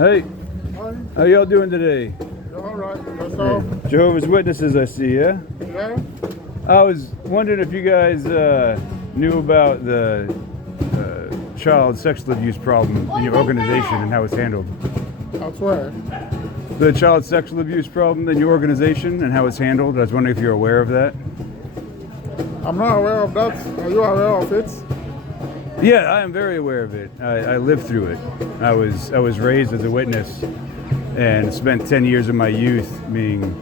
Hey, Hi. how y'all doing today? You're all right. Yourself? Jehovah's Witnesses, I see, yeah? Yeah? I was wondering if you guys knew about the child sexual abuse problem in your organization and how it's handled. I swear. The child sexual abuse problem in your organization and how it's handled. I was wondering if you're aware of that. I'm not aware of that. Are you aware of it? Yeah, I am very aware of it. I lived through it. I was raised as a witness and spent 10 years of my youth being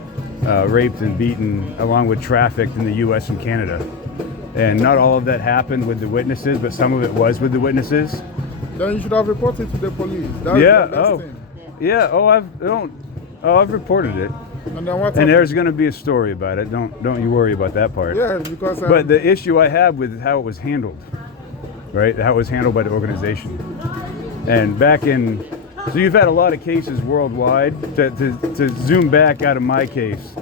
raped and beaten, along with trafficked in the U.S. and Canada. And not all of that happened with the witnesses, but some of it was with the witnesses. Then you should have reported to the police. That's Yeah. the next Oh. thing. Yeah. Oh, I've reported it. And then what? And there's going to be a story about it. Don't you worry about that part. Yeah, because. But the issue I have with how it was handled, right? How it was handled by the organization. And back in, so you've had a lot of cases worldwide. To zoom back out of my case,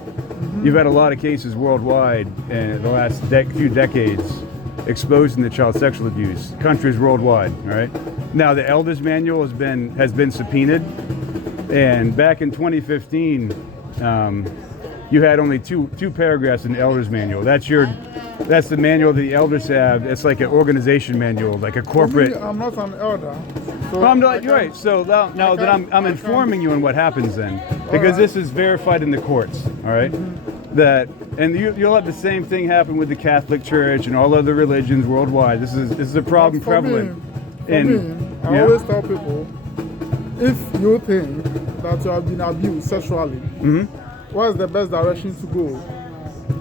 you've had a lot of cases worldwide in the last few decades exposing the child sexual abuse. Countries worldwide, right? Now the Elders Manual has been subpoenaed, and back in 2015, you had only two paragraphs in the Elders Manual. That's the manual the elders have. It's like an organization manual, like a corporate. For me, I'm not an elder. So I'm not. You're right. So now that I'm informing you on what happens then, because this is verified in the courts. All right. That and you'll have the same thing happen with the Catholic Church and all other religions worldwide. This is a problem prevalent. For me, I always tell people, if you think that you have been abused sexually, what is the best direction to go?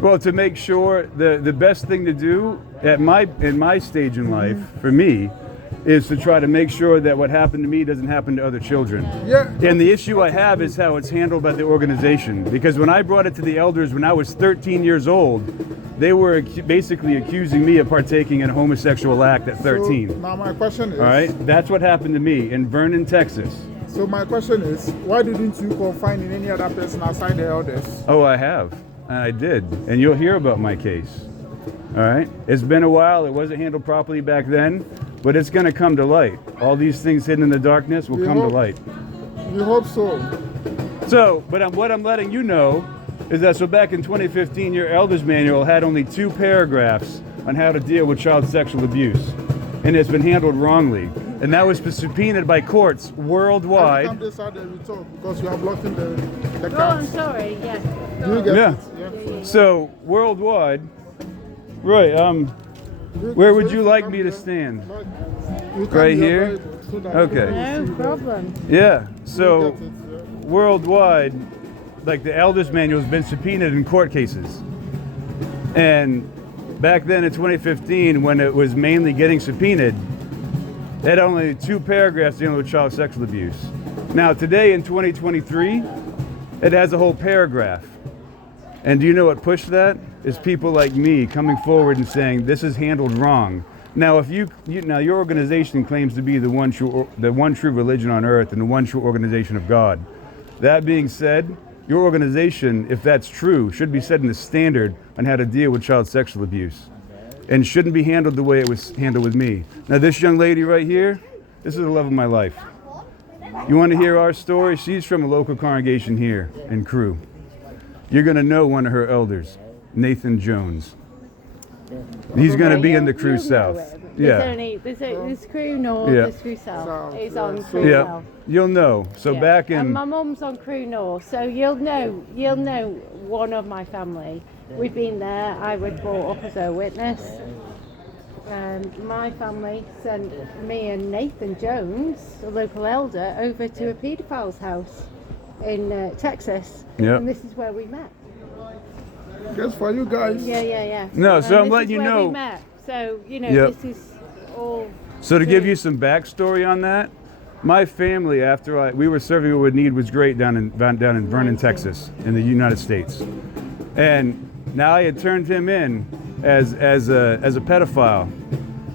Well, to make sure the best thing to do in my stage in life for me is to try to make sure that what happened to me doesn't happen to other children. Yeah. And the issue I have is how it's handled by the organization. Because when I brought it to the elders when I was 13 years old, they were basically accusing me of partaking in a homosexual act at 13. So now my question is. All right, that's what happened to me in Vernon, Texas. So my question is, why didn't you confide in any other person outside the elders? Oh, I have. And I did. And you'll hear about my case. All right? It's been a while. It wasn't handled properly back then, but it's going to come to light. All these things hidden in the darkness will come to light. We hope so. So, but what I'm letting you know is that so back in 2015, your Elders Manual had only 2 paragraphs on how to deal with child sexual abuse. And it's been handled wrongly. And that was subpoenaed by courts worldwide. Every time they start, they will talk because you are blocking the Oh, cards. I'm sorry, yes. Do you get Yeah. it? Yeah. So, worldwide, right, where would you like me to stand? You can Right be here? very good, so that Okay. No problem. Yeah, you so get it, yeah. worldwide, like the Elders Manual has been subpoenaed in court cases. And back then in 2015, when it was mainly getting subpoenaed, it had only 2 paragraphs dealing with child sexual abuse. Now today in 2023, it has a whole paragraph. And do you know what pushed that? Is people like me coming forward and saying this is handled wrong. Now, if now your organization claims to be the one true religion on earth and the one true organization of God. That being said, your organization, if that's true, should be setting the standard on how to deal with child sexual abuse, and shouldn't be handled the way it was handled with me. Now, this young lady right here, this is the love of my life. You want to hear our story? She's from a local congregation here in Crewe. You're going to know one of her elders, Nathan Jones. He's going to be in the Crewe South. Yeah. There's Crewe North, Yeah. there's Crewe South. It's on Crewe Yeah. South. You'll know. So Yeah. back And in my mum's on Crewe North, so you'll know one of my family. We've been there. I was brought up as a witness. My family sent me and Nathan Jones, a local elder, over to a paedophile's house in Texas. Yep. And this is where we met. Just for you guys. Yeah. No, so I'm this letting is you where know. We met. So, Yep. this is all. So to give true. you some backstory on that, my family, after we were serving what we need, was great down in Vernon, Texas, in the United States, and now I had turned him in as a pedophile.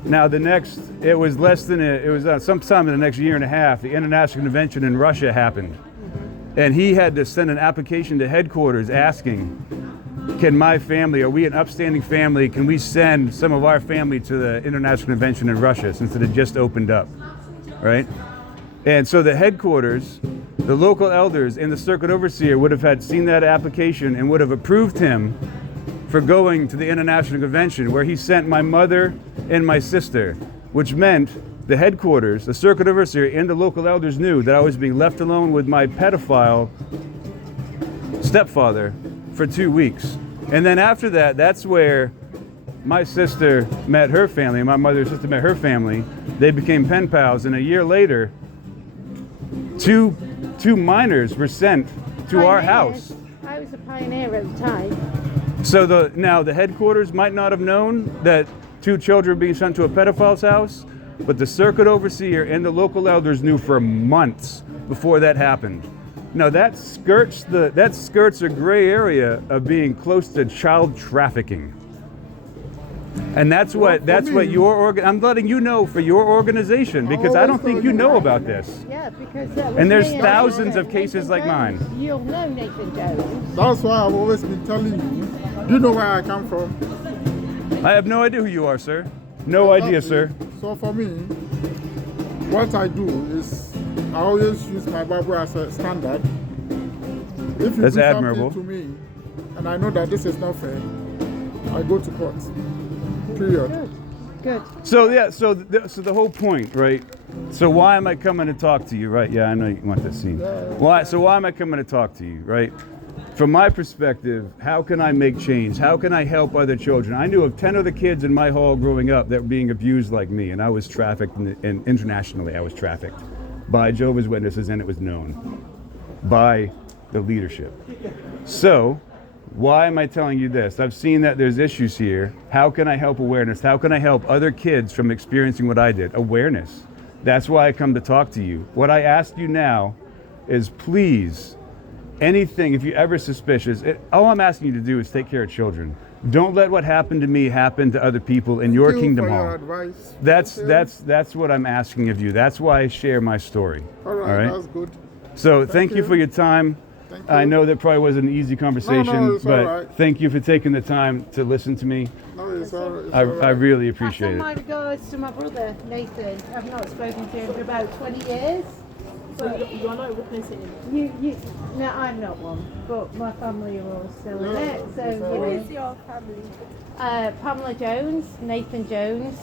Now it was sometime in the next year and a half, the International Convention in Russia happened, and he had to send an application to headquarters asking, can my family, are we an upstanding family, can we send some of our family to the International Convention in Russia since it had just opened up, right? And so the headquarters the local elders and the circuit overseer would have had seen that application and would have approved him for going to the international convention, where he sent my mother and my sister, which meant the headquarters, the circuit overseer, and the local elders knew that I was being left alone with my pedophile stepfather for 2 weeks. And then after that, that's where my sister met her family, my mother's sister met her family. They became pen pals, and a year later, two minors were sent to our house. I was a pioneer at the time. So now the headquarters might not have known that 2 children were being sent to a pedophile's house, but the circuit overseer and the local elders knew for months before that happened. Now that skirts a gray area of being close to child trafficking. And that's what I'm letting you know for your organization, because I don't think you know about this. Yeah, because that was And there's me thousands Nathan of cases like Jones. mine. You'll know Nathan Jones. That's why I've always been telling you. Do you know where I come from? I have no idea who you are, sir. No idea, sir. So for me, what I do is I always use my Bible as a standard. If you That's do admirable. something to me, and I know that this is not fair, I go to court. Period. Good. So yeah, so the whole point, right? So why am I coming to talk to you, right? Yeah, I know you want this scene. Why am I coming to talk to you, right? From my perspective, how can I make change? How can I help other children? I knew of 10 other kids in my hall growing up that were being abused like me, and I was trafficked, and internationally I was trafficked by Jehovah's Witnesses, and it was known by the leadership. So why am I telling you this? I've seen that there's issues here. How can I help awareness? How can I help other kids from experiencing what I did? Awareness. That's why I come to talk to you. What I ask you now is, please, anything, if you're ever suspicious, all I'm asking you to do is take care of children. Don't let what happened to me happen to other people in your kingdom hall. That's what I'm asking of you. That's why I share my story. All right, that's good. So thank you for your time. I know that probably wasn't an easy conversation, it's but all right. thank you for taking the time to listen to me. No, it's all right. I really appreciate Pass on it. my regards to my brother, Nathan. I've not spoken to him for about 20 years. So you're not witnessing it? No, I'm not one, but my family are all still in it. So, Who you is your family? know, Pamela Jones, Nathan Jones.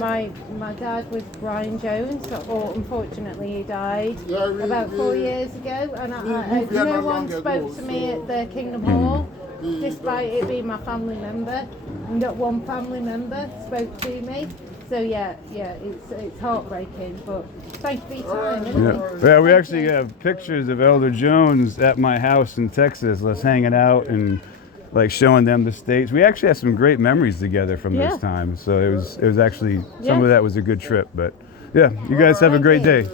My dad was Brian Jones, or unfortunately he died about 4 years ago, and no one spoke to me at the Kingdom Hall, despite it being my family member. Not one family member spoke to me. So yeah, it's heartbreaking, but thank you for your time. Isn't it? Yeah, we actually have pictures of Elder Jones at my house in Texas, us hanging out and like showing them the States. We actually have some great memories together from Yeah. this time. So it was actually, some Yeah. of that was a good trip, but yeah, you guys have a great day.